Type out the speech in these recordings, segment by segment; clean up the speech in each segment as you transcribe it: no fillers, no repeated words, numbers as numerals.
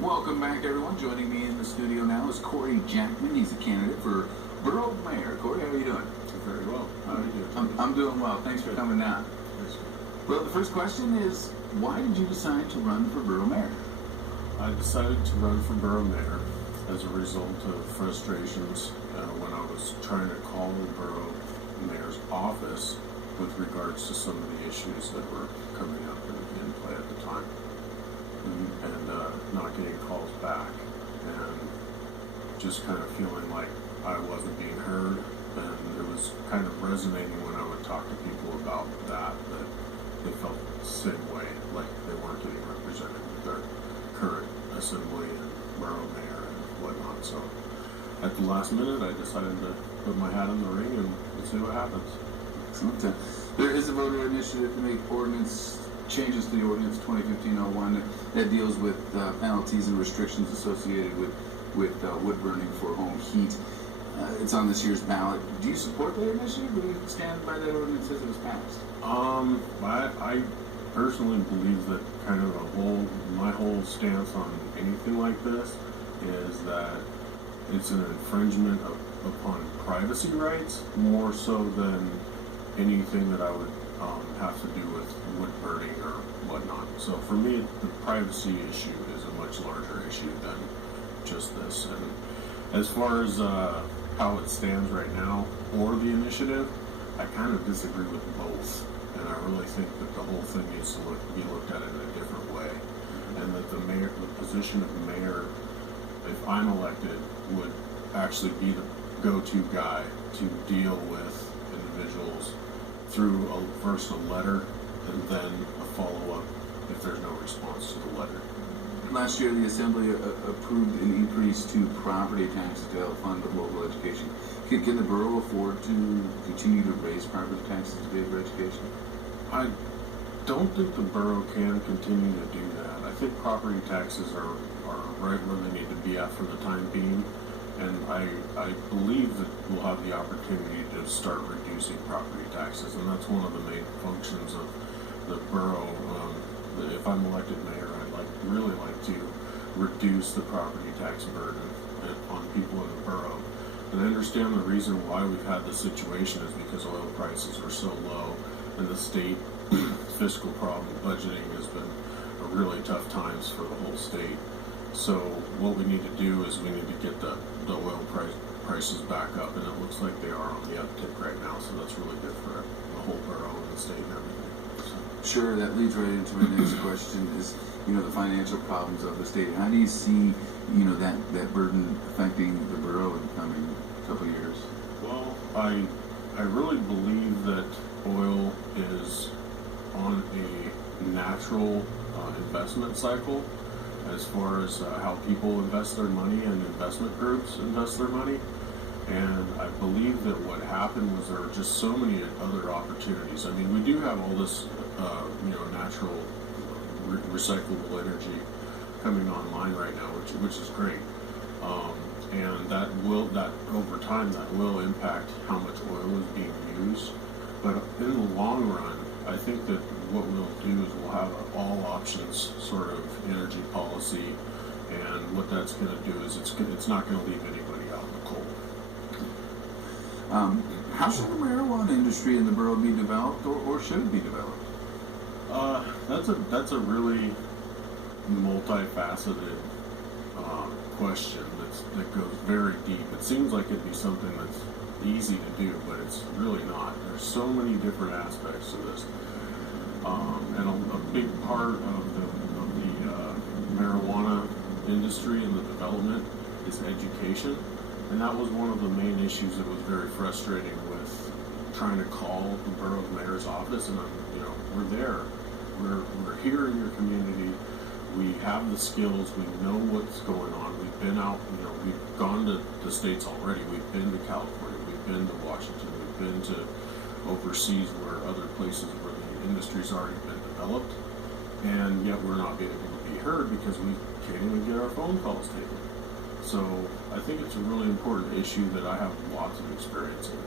Welcome back, everyone. Joining me in the studio now is Cory Jackman. He's a candidate for Borough Mayor. Cory, how are you doing? Very well. How are you doing? I'm doing well. Thanks for coming down. Well, the first question is, why did you decide to run for Borough Mayor? I decided to run for Borough Mayor as a result of frustrations when I was trying to call the Borough Mayor's office with regards to some of the issues that were coming up in play at the time. And not getting calls back, and just kind of feeling like I wasn't being heard, and it was kind of resonating when I would talk to people about that they felt the same way, like they weren't getting represented with their current assembly and borough mayor and whatnot. So at the last minute, I decided to put my hat in the ring and see what happens. Excellent. There is a voter initiative to make changes to the ordinance 2015-01 that deals with penalties and restrictions associated with wood burning for home heat. It's on this year's ballot. Do you support that initiative, or do you stand by that ordinance as it was passed? I personally believe that kind of my whole stance on anything like this is that it's an infringement upon privacy rights more so than anything that I would have to do with wood burning or whatnot. So for me, the privacy issue is a much larger issue than just this. And as far as how it stands right now, or the initiative, I kind of disagree with both. And I really think that the whole thing needs to be looked at in a different way. And that the position of mayor, if I'm elected, would actually be the go-to guy to deal with individuals through first a letter and then a follow-up if there's no response to the letter. Last year, the Assembly approved an increase to property taxes to help fund local education. Can the borough afford to continue to raise property taxes to pay for education? I don't think the borough can continue to do that. I think property taxes are right where they need to be at for the time being. And I believe that we'll have the opportunity to start reducing property taxes, and that's one of the main functions of the borough. If I'm elected mayor, I'd really like to reduce the property tax burden on people in the borough. And I understand the reason why we've had this situation is because oil prices are so low, and the state fiscal problem budgeting has been a really tough times for the whole state. So what we need to do is we need to get the oil prices back up, and it looks like they are on the uptick right now, so that's really good for the whole borough and the state and everything. So. Sure, that leads right into my next question is, the financial problems of the state. How do you see, that burden affecting the borough in the coming couple of years? Well, I really believe that oil is on a natural investment cycle as far as how people invest their money and investment groups invest their money. And I believe that what happened was there were just so many other opportunities. I mean, we do have all this, natural recyclable energy coming online right now, which is great. And that over time, that will impact how much oil is being used. But in the long run, I think that what we'll do is we'll have an all options sort of energy policy, and what that's going to do is it's not going to leave anybody out in the cold. How should the marijuana industry in the borough be developed, or should it be developed? That's a really multifaceted question that goes very deep. It seems like it'd be something that's easy to do, but it's really not. There's so many different aspects to this, and a big part of the marijuana industry and the development is education, and that was one of the main issues that was very frustrating with trying to call the borough mayor's office. And we're there, we're here in your community. We have the skills. We know what's going on. We've been out. We've gone to the states already. We've been to California. We've been to Washington. We've been to overseas, where other places where the industry's already been developed, and yet we're not being able to be heard because we can't even get our phone calls taken. So I think it's a really important issue that I have lots of experience in.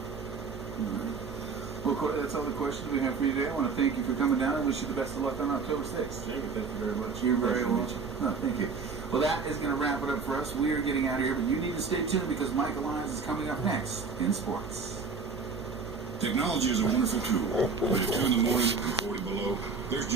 Mm-hmm. Well, Cory, that's all the questions we have for you today. I want to thank you for coming down and wish you the best of luck on October 6th. Jamie, thank you very much. You're very Pleasure to meet welcome. you. No, thank you. Well, that is going to wrap it up for us. We are getting out of here, but you need to stay tuned because Michael Lyons is coming up next in sports. Technology is a wonderful tool, but at 2 in the morning and 40 below, there's just